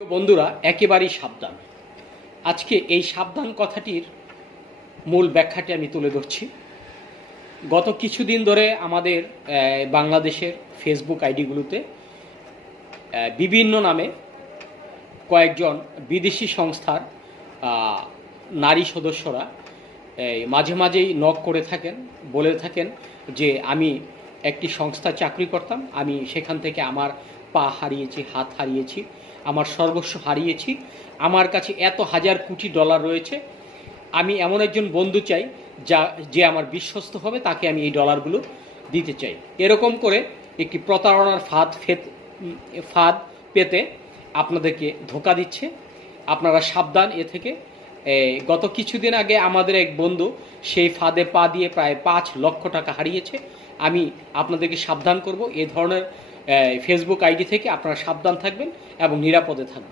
বন্ধুরা, একেবারেই সাবধান। আজকে এই সাবধান কথাটির মূল ব্যাখ্যাটি আমি তুলে ধরছি। গত কিছুদিন ধরে আমাদের বাংলাদেশের ফেসবুক আইডিগুলোতে বিভিন্ন নামে কয়েকজন বিদেশি সংস্থার নারী সদস্যরা মাঝে মাঝেই নক করে থাকেন, বলে থাকেন যে আমি একটি সংস্থায় চাকরি করতাম, আমি সেখান থেকে আমার পা হারিয়েছি, হাত হারিয়েছি, আমার সর্বস্ব হারিয়েছি, আমার কাছে এত হাজার কোটি ডলার রয়েছে, আমি এমন একজন বন্ধু চাই যে আমার বিশ্বস্ত হবে, তাকে আমি এই ডলারগুলো দিতে চাই। এরকম করে একটি প্রতারণার ফাঁদ পেতে আপনাদেরকে ধোঁকা দিচ্ছে। আপনারা সাবধান এ থেকে। গত কিছুদিন আগে আমাদের এক বন্ধু সেই ফাঁদে পা দিয়ে প্রায় 5 লক্ষ টাকা হারিয়েছে। আমি আপনাদেরকে সাবধান করব, এ ধরনের ফেসবুক আইডি থেকে আপনারা সাবধান থাকবেন এবং নিরাপদে থাকবেন।